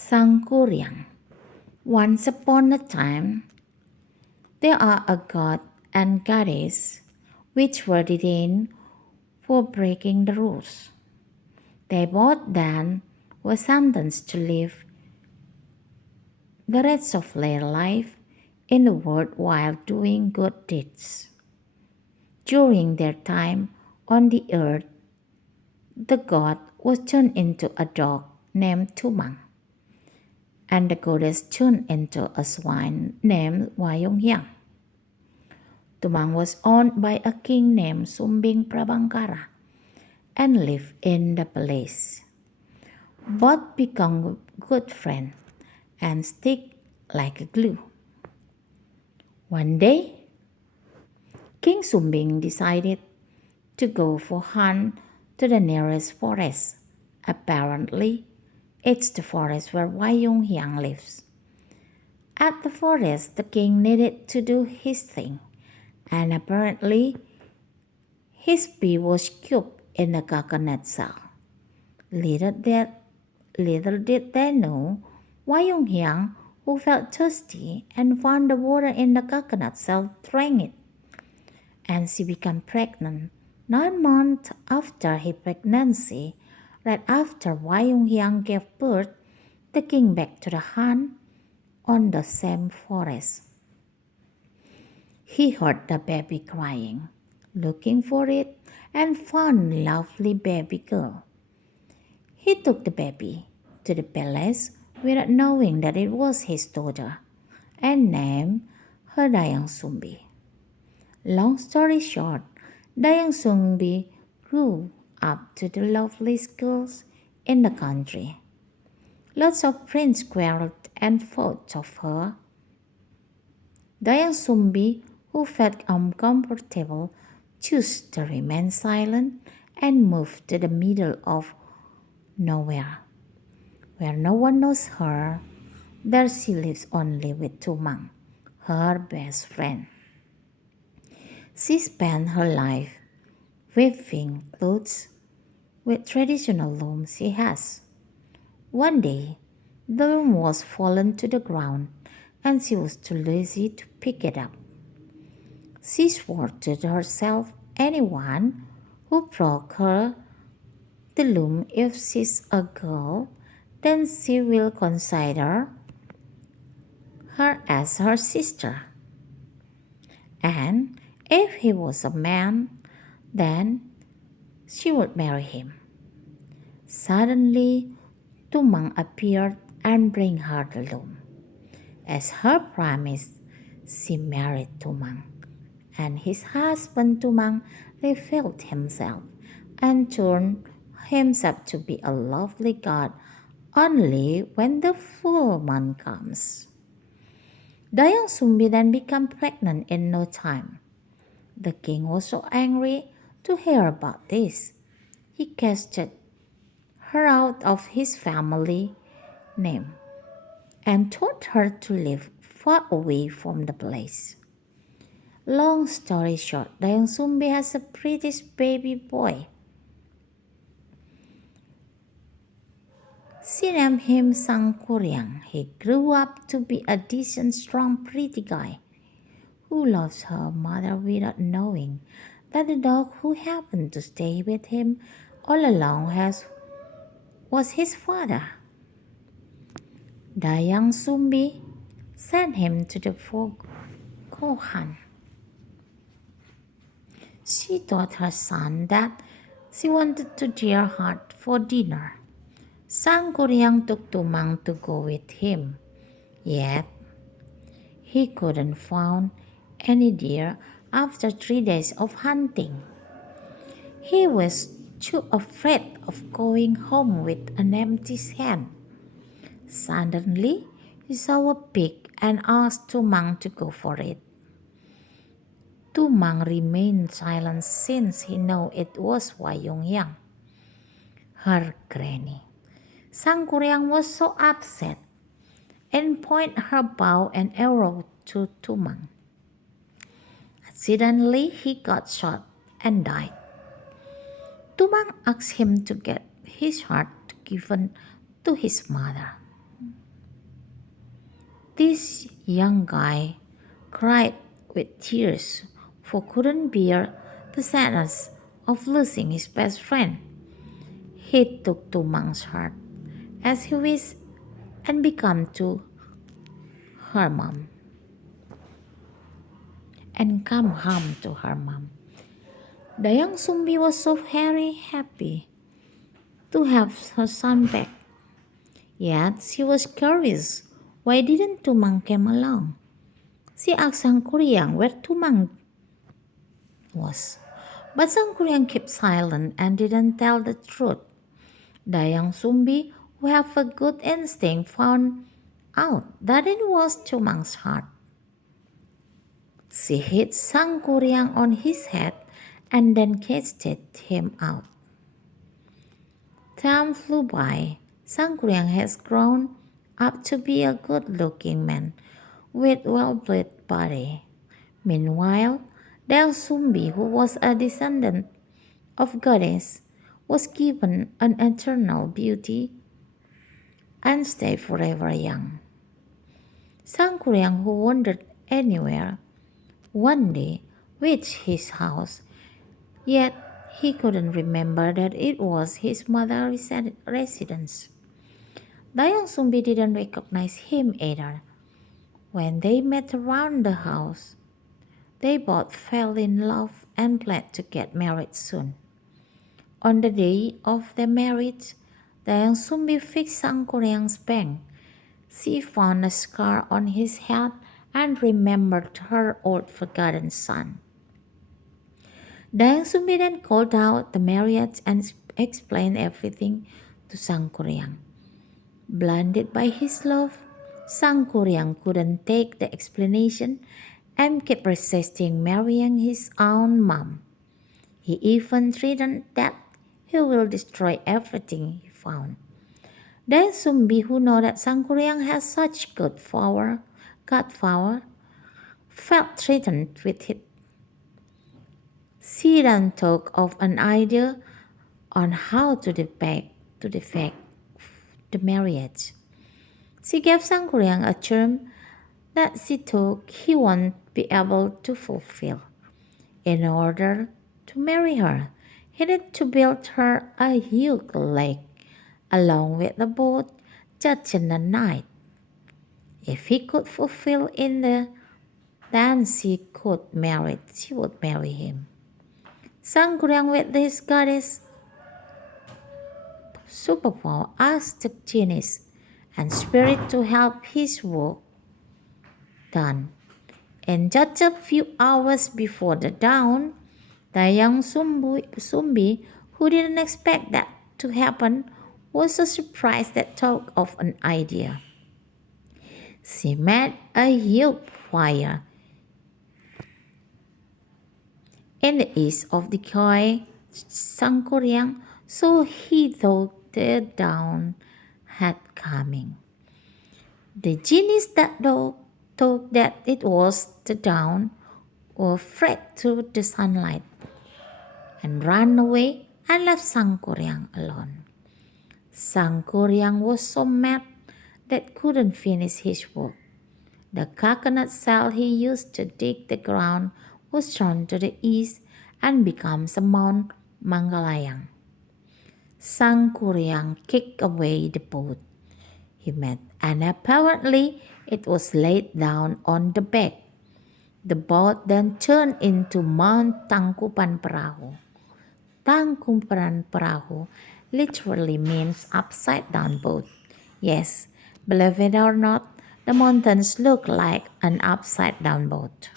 Sangkuriang. Once upon a time, there are a god and goddess which were detained for breaking the rules. They both then were sentenced to live the rest of their life in the world while doing good deeds. During their time on the earth, the god was turned into a dog named Tumang, and the goddess turned into a swine named Wayongyang. Tumang was owned by a king named Sumbing Prabangkara and lived in the palace. Both become good friends and stick like glue. One day, King Sumbing decided to go for hunt to the nearest forest. Apparently, it's the forest where Wayongyang lives. At the forest, the king needed to do his thing, and apparently, his bee was kept in a coconut shell. Little did they know, Wayongyang, who felt thirsty and found the water in the coconut shell, drank it, and she became pregnant. 9 months after her pregnancy, right after Wayongyang gave birth, the king back to the hunt on the same forest. He heard the baby crying, looking for it, and found a lovely baby girl. He took the baby to the palace without knowing that it was his daughter and named her Dayang Sumbi. Long story short, Dayang Sumbi grew up to the loveliest girls in the country. Lots of princes quarreled and fought of her. Dayang Sumbi, who felt uncomfortable, chose to remain silent and moved to the middle of nowhere, where no one knows her. There she lives only with Tumang, her best friend. She spent her life weaving clothes with traditional loom she has. One day, the loom was fallen to the ground and she was too lazy to pick it up. She swore to herself, anyone who broke her the loom, if she's a girl, then she will consider her as her sister. And if he was a man, then she would marry him. Suddenly, Tumang appeared and bring her the loom. As her promise, she married Tumang, and his husband Tumang revealed himself and turned himself to be a lovely god only when the full moon comes. Dayang Sumbi then became pregnant in no time. The king was so angry to hear about this. He casted her out of his family name and taught her to live far away from the place. Long story short, Dayang Sumbi has a British baby boy. She named him Sangkuriang. He grew up to be a decent, strong, pretty guy who loves her mother without knowing that the dog who happened to stay with him all along was his father. Dayang Sumbi sent him to the Kohan. She told her son that she wanted to deer heart for dinner. Sangkuriang took Tumang to go with him, yet he couldn't find any deer after 3 days of hunting. He was too afraid of going home with an empty hand. Suddenly, he saw a pig and asked Tumang to go for it. Tumang remained silent since he knew it was Wayongyang, her granny. Sangkuriang was so upset and pointed her bow and arrow to Tumang. Accidentally, he got shot and died. Tumang asked him to get his heart given to his mother. This young guy cried with tears for couldn't bear the sadness of losing his best friend. He took to Monk's heart as he wished and became to her mom and come home to her mom. The young Sumbi was so very happy to have her son back. Yet she was curious why didn't Tumang come along. She asked Sangkuriang where Tumang was. But Sangkuriang kept silent and didn't tell the truth. The young Sumbi, who had a good instinct, found out that it was Tumang's heart. She hit Sangkuriang on his head and then casted him out. Time flew by. Sangkuriang has grown up to be a good-looking man with well-built body. Meanwhile, Dao Sumbi, who was a descendant of goddess, was given an eternal beauty and stayed forever young. Sangkuriang, who wandered anywhere, one day reached his house, yet he couldn't remember that it was his mother's residence. Dayang Sumbi didn't recognize him either. When they met around the house, they both fell in love and planned to get married soon. On the day of their marriage, Dayang Sumbi fixed Sangkuriang's bang. She found a scar on his head and remembered her old forgotten son. Dayang Sumbi then called out the marriage and explained everything to Sangkuriang. Blinded by his love, Sangkuriang couldn't take the explanation and kept resisting marrying his own mom. He even threatened that he will destroy everything he found. Then Sumbi, who knew that Sangkuriang has such God power, felt threatened with it. She then thought of an idea on how to defect the marriage. She gave Sangkuriang a term that she thought he won't be able to fulfill. In order to marry her, he needed to build her a huge lake along with a boat just in the night. If he could fulfill then she would marry him. Sangkuriang with his goddess superpower asked the genies and spirit to help his work done. And just a few hours before the dawn, the young Sumbi, who didn't expect that to happen, was so surprised that thought of an idea. She made a huge fire in the east of the koi Sangkuriang, so he thought the dawn had coming. The genies that thought that it was the dawn were fled to the sunlight and ran away and left Sangkuriang alone. Sangkuriang was so mad that couldn't finish his work. The coconut shell he used to dig the ground was turned to the east and becomes a Mount Mangalayang. Sangkuriang kicked away the boat he met, and apparently it was laid down on the back. The boat then turned into Mount Tangkuban Perahu. Tangkuban Perahu literally means upside down boat. Yes, believe it or not, the mountains look like an upside down boat.